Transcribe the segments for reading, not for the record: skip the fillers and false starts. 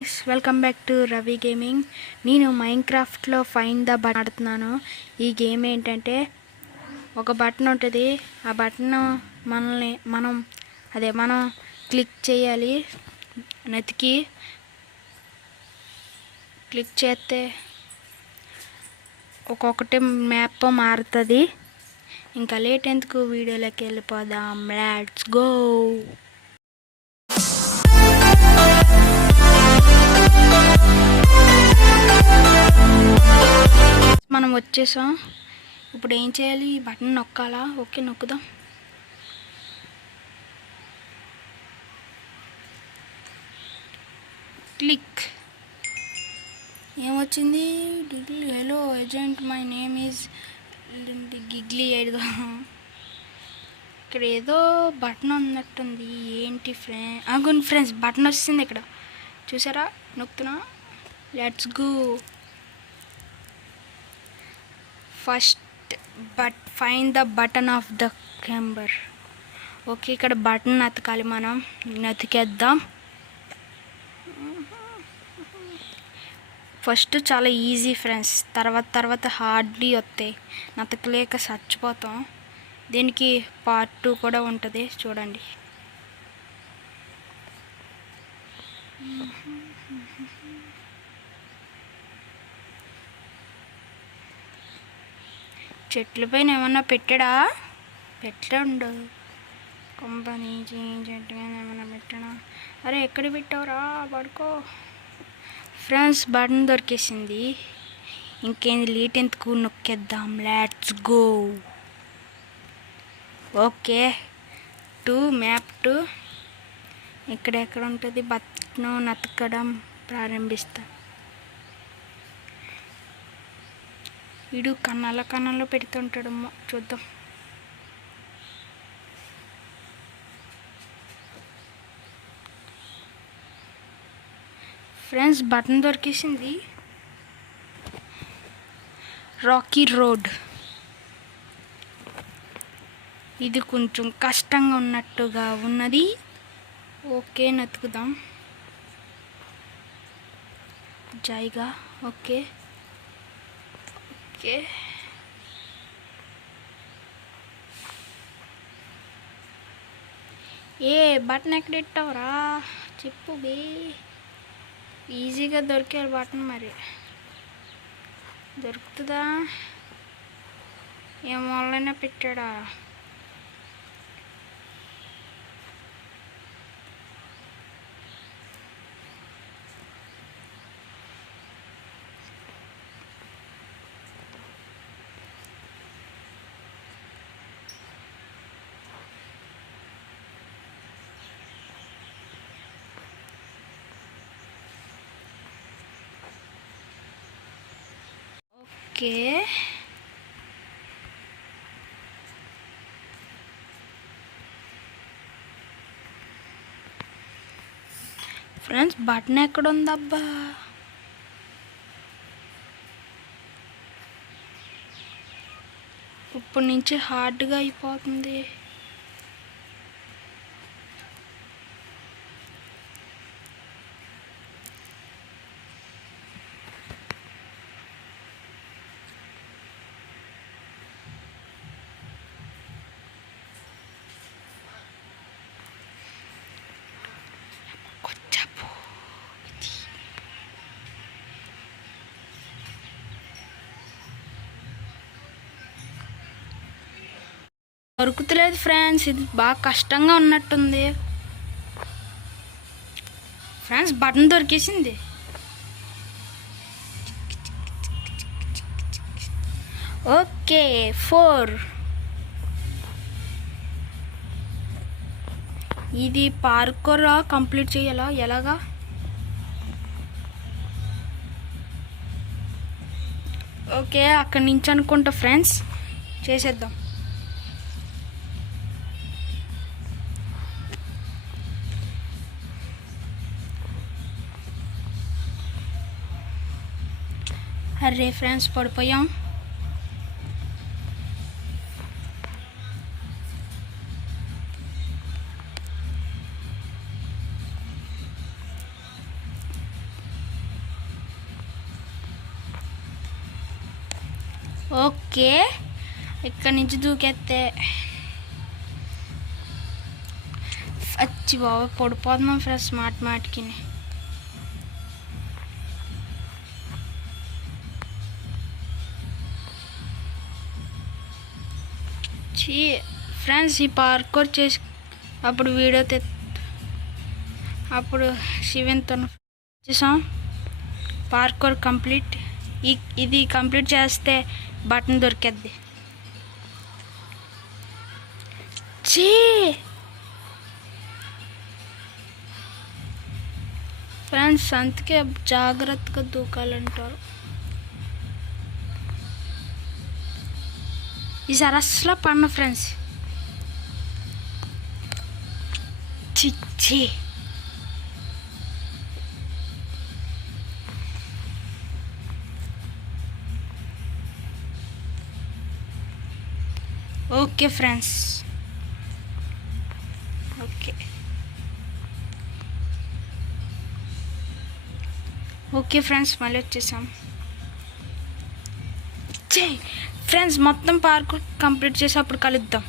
Welcome back to Ravi గేమింగ్. నేను మైన్క్రాఫ్ట్లో find the button ఆడుతున్నాను. ఈ గేమ్ ఏంటంటే ఒక బటన్ ఉంటుంది. ఆ బటన్ మనం క్లిక్ చేయాలి. నెతికి క్లిక్ చేస్తే ఒక్కొక్కటి మ్యాప్ మారుతుంది. ఇంకా లేట్ ఎందుకు, వీడియోలోకి వెళ్ళిపోదాం. Let's go. మనం వచ్చేసాం. ఇప్పుడు ఏం చేయాలి? ఈ బటన్ నొక్కాలా? ఓకే, నొక్కుదాం. క్లిక్. ఏమొచ్చింది? Hello agent, my name is Giggly. ఇక్కడ ఏదో బటన్ ఉన్నట్టుంది. ఏంటి ఫ్రెండ్స్, బటన్ వస్తుంది ఇక్కడ, చూసారా? నొక్కుతున్నా. Let's go. First find the button of the chamber. Okay, ఇక్కడ బటన్ నతకాలి. మనం నతికేద్దాం. ఫస్ట్ చాలా ఈజీ ఫ్రెండ్స్, తర్వాత హార్డ్లీ వస్తాయి. నతకలేక చచ్చిపోతాం. దీనికి పార్ట్ 2 కూడా ఉంటుంది, చూడండి. చెట్ల పైన ఏమన్నా పెట్టండు. కంపెనీ చెట్టు పైన ఏమన్నా పెట్టడా? అరే, ఎక్కడ పెట్టావురా? పడుకో. ఫ్రెండ్స్, బటన్ దొరికేసింది. ఇంకేంది లేట్ ఎందుకు, నొక్కేద్దాం. Let's go. ఓకే, మ్యాప్ 2 ఎక్కడ ఉంటుంది? బటన్ నతకడం ప్రారంభిస్తా. వీడు కన్నాల్లో పెడుతుంటాడు, చూద్దాం. ఫ్రెండ్స్, బటన్ దొరికేసింది. Rocky road. ఇది కొంచెం కష్టంగా ఉన్నట్టుగా ఉన్నది. ఓకే, నతుకుదాం జాయిగా. ఓకే, ఏ బటన్ ఎక్కడ ఇట్టావురా? చెప్పు బే. ఈజీగా దొరికే బటన్, మరి దొరుకుతుందా? ఏ మూలైనా పెట్టాడా? ఓకే, ఫ్రెండ్స్, బటన్ ఎక్కడ ఉందబ్బా? ఇప్పటి నుంచి హార్డ్గా అయిపోతుంది. దొరుకుతలేదు ఫ్రెండ్స్, ఇది బాగా కష్టంగా ఉన్నట్టుంది. ఫ్రెండ్స్, బటన్ దొరికేసింది. ఓకే, 4. ఇది పార్కూర్ కంప్లీట్ చేయాలా? ఎలాగా? ఓకే, అక్కడి నుంచి అనుకుంటా ఫ్రెండ్స్, చేసేద్దాం. అరే ఫ్రెండ్స్, పడిపోయాం. ఓకే, ఇక్కడ నుంచి దూకేస్తే అచ్చి బాబు పడిపోతున్నాం ఫ్రెండ్స్ మాటికి. ఫ్రెండ్స్ ఈ పార్కోర్ చేసి అప్పుడు వీడియో అప్పుడు శివన్తో చేసాం. Parkour complete. ఇది కంప్లీట్ చేస్తే బటన్ దొరికేద్ది. ఫ్రెండ్స్ అందుకే జాగ్రత్తగా దూకాలంటారు. ఈసారి అసలు పన్ను ఫ్రెండ్స్. చిచ్చి ఓకే ఫ్రెండ్స్. ఓకే ఫ్రెండ్స్ మళ్ళీ వచ్చేసాం. ఫ్రెండ్స్ మొత్తం పార్క్ కంప్లీట్ చేసి అప్పుడు కలుద్దాం.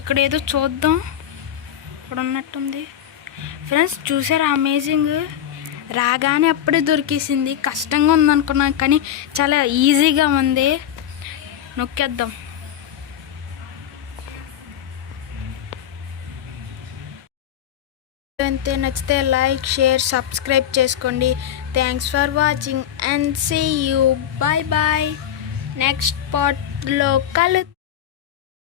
ఇక్కడ ఏదో చూద్దాం, ఇక్కడ ఉన్నట్టుంది ఫ్రెండ్స్. చూసారా అమేజింగ్, రాగానే అప్పుడే దొరికేసింది. కష్టంగా ఉందనుకున్నాను కానీ చాలా ఈజీగా ఉంది. నొక్కేద్దాం. అంతే, నచ్చితే లైక్, షేర్, సబ్స్క్రైబ్ చేసుకోండి. Thanks for watching and see you. Bye bye. Next పార్ట్లో కలుద్దాం.